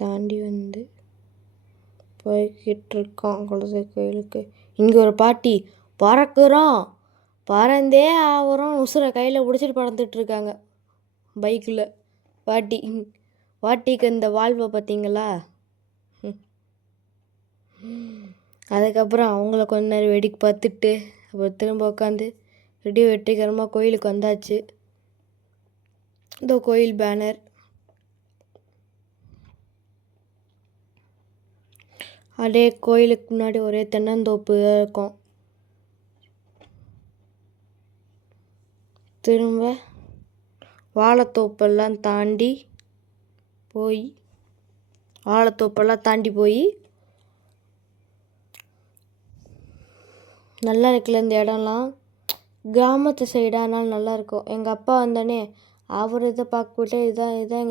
தாண்டி வந்து போய்கிட்டு இருக்கோம் குலதெய்வ கோயிலுக்கு. இங்கே ஒரு பாட்டி பறக்குறோம் பறந்தே ஆகிறோம் உசுரை கையில் பிடிச்சிட்டு பறந்துட்டுருக்காங்க பைக்கில். பாட்டிக்கு இந்த வாழ்வை பார்த்தீங்களா? அதுக்கப்புறம் அவங்கள கொஞ்ச நேரம் வேடிக்கை பார்த்துட்டு அப்புறம் திரும்ப உட்காந்து வெற்றிகரமாக கோயிலுக்கு வந்தாச்சு. இந்த கோயில் பேனர் அதே கோயிலுக்கு முன்னாடி ஒரே தென்னந்தோப்பு இருக்கும். திரும்ப வாழைத்தோப்பெல்லாம் தாண்டி போய் நல்லா இருக்குல்ல இந்த இடம்லாம். கிராமத்து சைடானாலும் நல்லாயிருக்கும். எங்கள் அப்பா வந்தோடனே அவர் இதை பார்க்க போயிட்டு இதான்